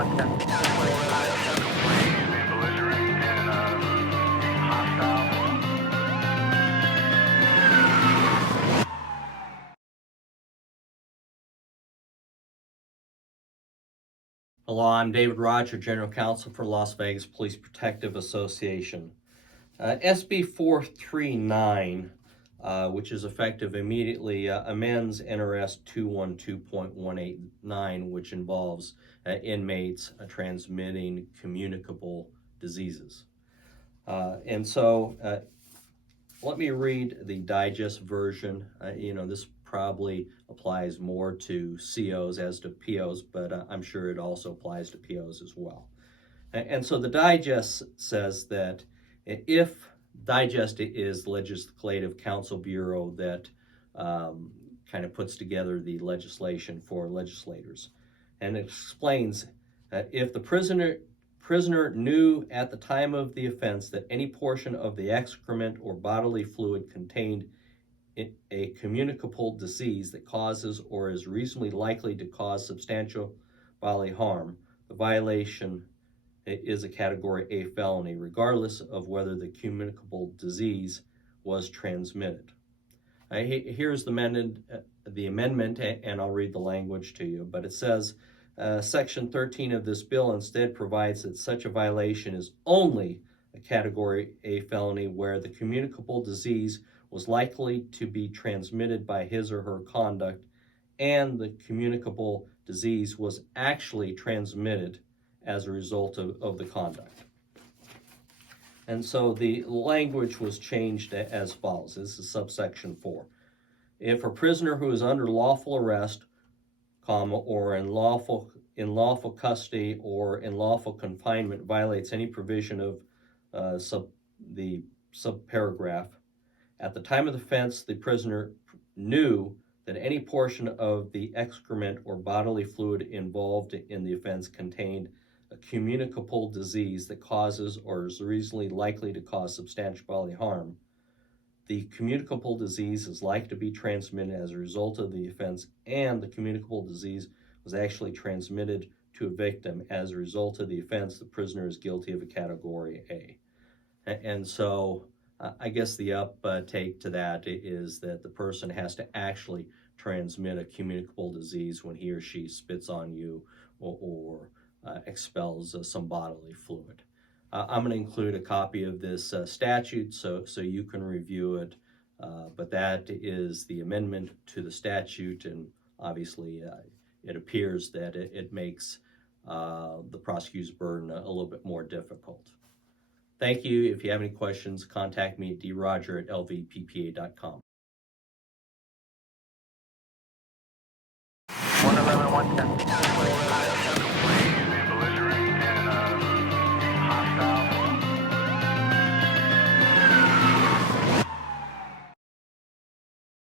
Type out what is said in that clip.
Hello, I'm David Roger, General Counsel for Las Vegas Police Protective Association. SB439, which is effective immediately, amends NRS 212.189, which involves inmates transmitting communicable diseases. And so let me read the digest version. This probably applies more to COs as to POs, but I'm sure it also applies to POs as well. And so the digest says that if digest is Legislative Council Bureau that kind of puts together the legislation for legislators, and it explains that if the prisoner knew at the time of the offense that any portion of the excrement or bodily fluid contained a communicable disease that causes or is reasonably likely to cause substantial bodily harm, the violation is a Category A felony, regardless of whether the communicable disease was transmitted. Here's the amendment, and I'll read the language to you, but it says, Section 13 of this bill instead provides that such a violation is only a Category A felony where the communicable disease was likely to be transmitted by his or her conduct and the communicable disease was actually transmitted as a result of the conduct. And so the language was changed as follows. This is subsection 4. If a prisoner who is under lawful arrest, or in lawful custody or in lawful confinement violates any provision of the subparagraph, at the time of the offense, the prisoner knew that any portion of the excrement or bodily fluid involved in the offense contained a communicable disease that causes or is reasonably likely to cause substantial bodily harm. The communicable disease is likely to be transmitted as a result of the offense, and the communicable disease was actually transmitted to a victim as a result of the offense. The prisoner is guilty of a Category A. And so I guess the uptake to that is that the person has to actually transmit a communicable disease when he or she spits on you or expels some bodily fluid. I'm going to include a copy of this statute so you can review it, but that is the amendment to the statute, and obviously it appears that it makes the prosecutor's burden a little bit more difficult. Thank you. If you have any questions, contact me at droger@lvppa.com. 111, 110.